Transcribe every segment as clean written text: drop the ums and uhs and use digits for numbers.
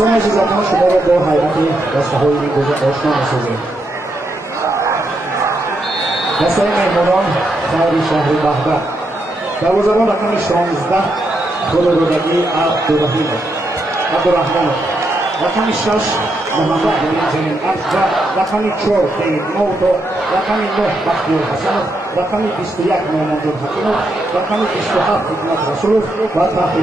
دوستان عزیز ما شما را با حیات دسته‌های این آشنا می‌سازیم. دسته مهمانان خیر شهر بهبه دروازه‌بان رقم 16 خودرودگی عبدالرحمن رقم 6 محمد جلیل عبد رقم 4 سید موتو رقم 9 بختیار حسنов رقم 21 مومنجان حکیمов رقم 27 حکمت رسولов و رقم 17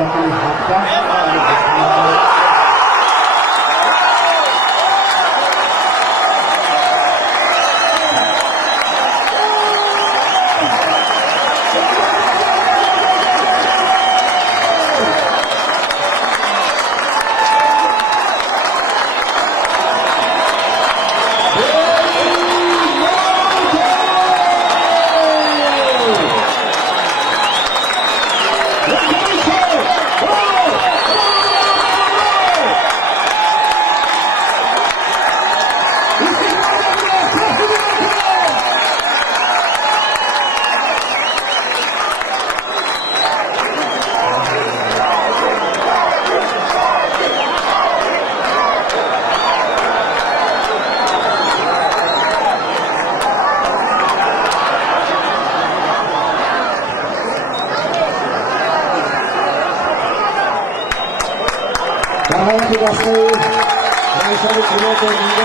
Давайте гостей, нашего пилота, не